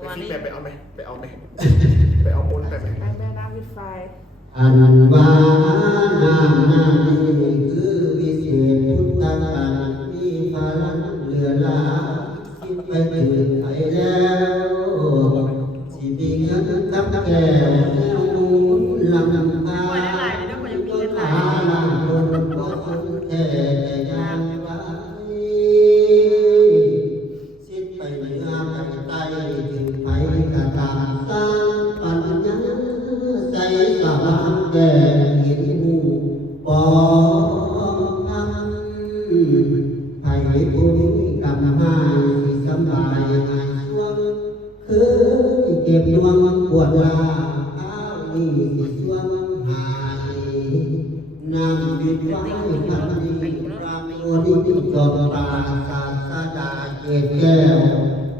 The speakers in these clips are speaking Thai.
ไปฟีดแบ็กไปเอาไหมไปเอาไหมไปเอาโอนไปไหม แม่น้ำวิไฟ อันว่าน้ำหน้านี้คือวิเศษพุทธการมีพลังเหลือล้าคิดไปถึงไทยแล้วสิมีเงินกับแก้วแก้วมูลลำพาต้นหาลาบนบ่สนแท้แต่ยังไว้สิไปเหนือไปใต้ถึงไปกะตามสร้างปัญญาใจสว่างแก่เห็นหูปองทำไผ่ผู้นี้กำหายสบายหายช่วงคือเก็บดวงปวดลาข้าวนี้สิช่วงหายนำวิไว้พันดีรามโอดิจอมตาศาสดาเกศแก้ว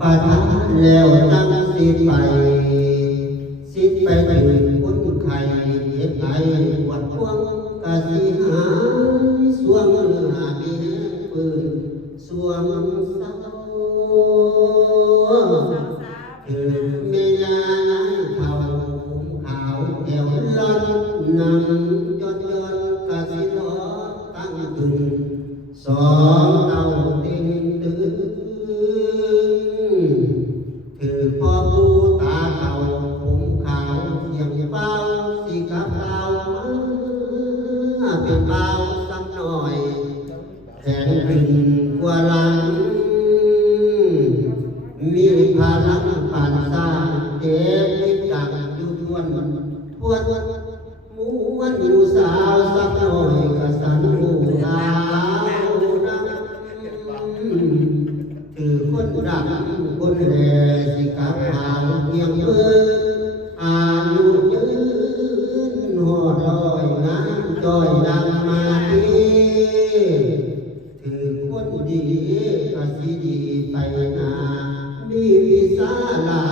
ปาทันแล้วตั้งสิไปสิไปถึงคนไข้เจ็บไหลวัดพวงกะสิหายสวงหามีปืนสวงเศร้าคือเมียนายเท่าผมขาวแก้วล้อนนำย้อนกะสิรอตั้งตึงสองเต้าติงตึงคือพ่อผู้ตาเก่าผมขาวเสียงเป้าสิกับเป้ามาเป็นเป้าสักหน่อยแขนขึ้นกว่าหลังมีพลังผ่านสร้างเด็กนิจักอยู่ทวนม้วนอยู่สาวสักหน่อยกะสันหูดาวดังคือคนดังคนแลสิกับหางเพียงมืออายุยืนหอดลอยงานจอยดังมาดีถือคนดีกะสิดีไปนามีวิสาลา